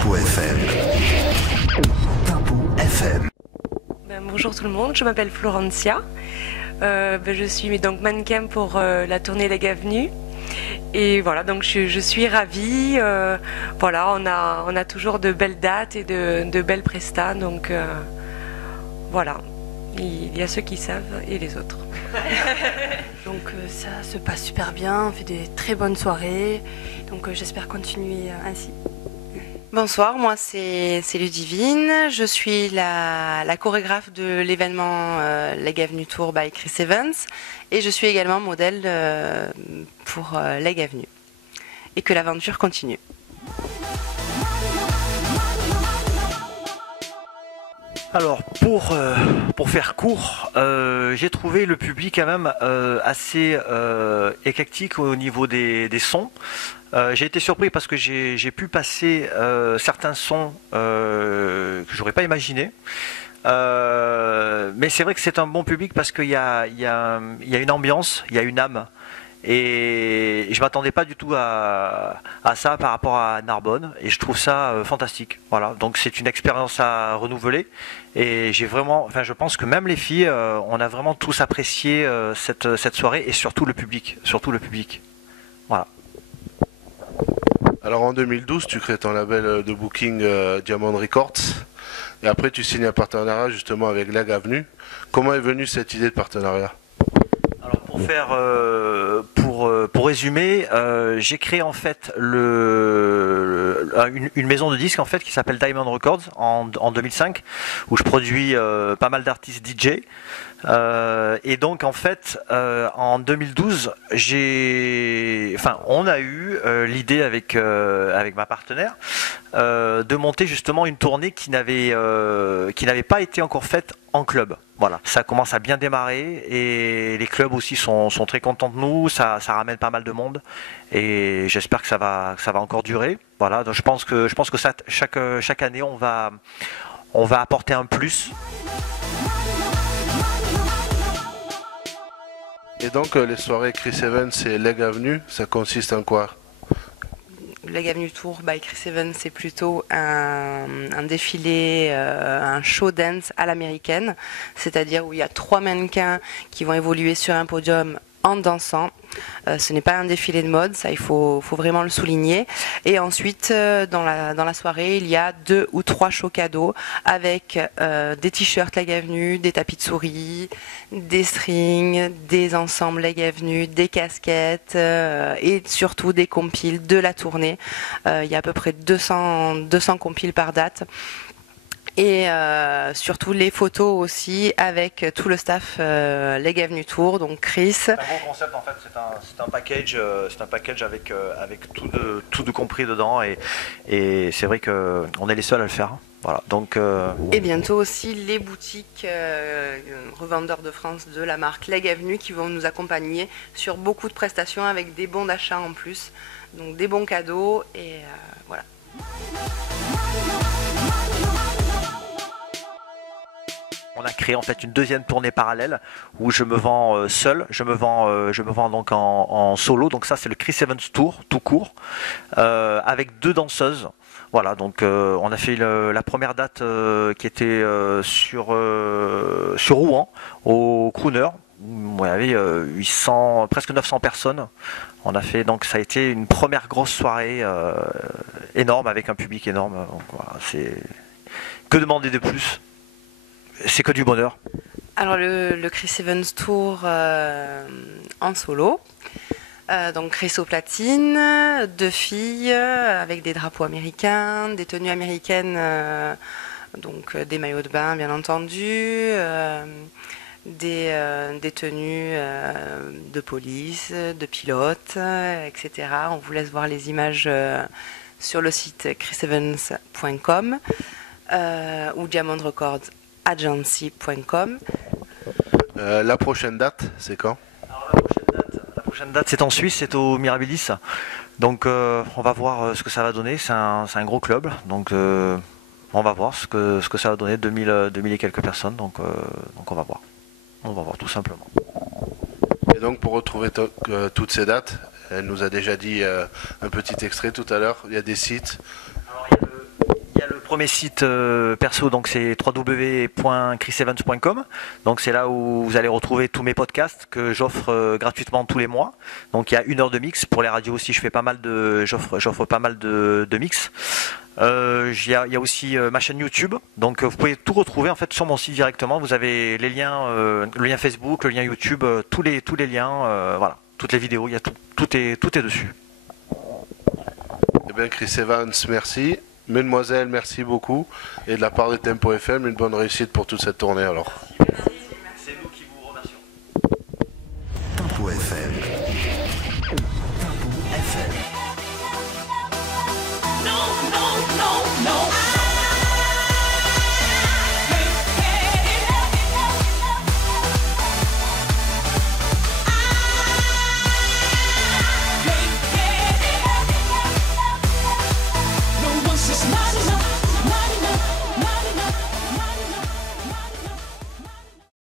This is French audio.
Tempo FM. Tempo FM. Bonjour tout le monde, je m'appelle Florencia. Je suis donc mannequin pour la tournée Leg Avenue. Et voilà, donc je suis ravie. Voilà, on a toujours de belles dates et de belles prestats. Donc voilà, il y a ceux qui savent et les autres. Donc ça se passe super bien, on fait des très bonnes soirées. Donc j'espère continuer ainsi. Bonsoir, moi c'est Ludivine, je suis la chorégraphe de l'événement Leg Avenue Tour by Chris Evans et je suis également modèle pour Leg Avenue. Et que l'aventure continue. Alors pour faire court, j'ai trouvé le public quand même assez éclectique au niveau des sons. J'ai été surpris parce que j'ai pu passer certains sons que j'aurais pas imaginé. Mais c'est vrai que c'est un bon public parce qu'il y a une ambiance, il y a une âme. Et je m'attendais pas du tout à ça par rapport à Narbonne et je trouve ça fantastique. Voilà, donc c'est une expérience à renouveler et je pense que même les filles, on a vraiment tous apprécié cette soirée et surtout le public, Voilà. Alors en 2012, tu crées ton label de booking Diamond Records et après tu signes un partenariat justement avec Leg Avenue. Comment est venue cette idée de partenariat ? Alors pour résumer, j'ai créé en fait une maison de disques en fait qui s'appelle Diamond Records en 2005 où je produis pas mal d'artistes DJ. Et donc en fait en 2012 on a eu l'idée avec ma partenaire de monter justement une tournée qui n'avait pas été encore faite en club. Voilà, ça commence à bien démarrer et les clubs aussi sont très contents de nous, ça ramène pas mal de monde et j'espère que ça va encore durer. Voilà, donc je pense que ça, chaque année on va apporter un plus. Et donc les soirées Chris Evans et Leg Avenue, ça consiste en quoi ? Leg Avenue Tour by Chris Evans, c'est plutôt un défilé, un show dance à l'américaine, c'est-à-dire où il y a 3 mannequins qui vont évoluer sur un podium en dansant. Ce n'est pas un défilé de mode, ça il faut vraiment le souligner. Et ensuite, dans la soirée, il y a 2 ou 3 shows cadeaux avec des t-shirts Leg Avenue, des tapis de souris, des strings, des ensembles Leg Avenue, des casquettes et surtout des compiles de la tournée. Il y a à peu près 200 compiles par date. Et surtout les photos aussi avec tout le staff Leg Avenue Tour, donc Chris. C'est un gros concept en fait, c'est un package avec tout de compris dedans et c'est vrai qu'on est les seuls à le faire. Voilà, donc, Et bientôt aussi les boutiques revendeurs de France de la marque Leg Avenue qui vont nous accompagner sur beaucoup de prestations avec des bons d'achat en plus, donc des bons cadeaux et voilà. On a créé en fait une deuxième tournée parallèle où je me vends seul, je me vends donc en solo, donc ça c'est le Chris Evans Tour tout court avec 2 danseuses. Voilà, donc on a fait la première date qui était sur Rouen au Crooner où il y avait 800, presque 900 personnes. On a fait, donc ça a été une première grosse soirée énorme avec un public énorme. Donc, voilà, c'est que demander de plus. C'est que du bonheur. Alors le Chris Evans Tour en solo. Donc Chris au platine, 2 filles avec des drapeaux américains, des tenues américaines, donc des maillots de bain bien entendu, des tenues de police, de pilote, etc. On vous laisse voir les images sur le site chrisevans.com ou Diamond Records agency.com. La prochaine date, c'est quand ? Alors, la prochaine date, c'est en Suisse, c'est au Mirabilis. Donc on va voir ce que ça va donner. C'est un gros club, donc on va voir ce que ça va donner. 2000 et quelques personnes, donc on va voir. On va voir tout simplement. Et donc pour retrouver toutes ces dates, elle nous a déjà dit un petit extrait tout à l'heure, il y a des sites. Alors, Il y a le premier site perso, donc c'est www.chrisevans.com. Donc c'est là où vous allez retrouver tous mes podcasts que j'offre gratuitement tous les mois. Donc il y a 1 heure de mix. Pour les radios aussi, j'offre pas mal de mix. Il y a aussi ma chaîne YouTube. Donc vous pouvez tout retrouver en fait sur mon site directement. Vous avez les liens, le lien Facebook, le lien YouTube, tous les liens, voilà, toutes les vidéos, il y a tout est dessus. Eh bien, Chris Evans, merci. Mesdemoiselles, merci beaucoup. Et de la part de Tempo FM, une bonne réussite pour toute cette tournée alors.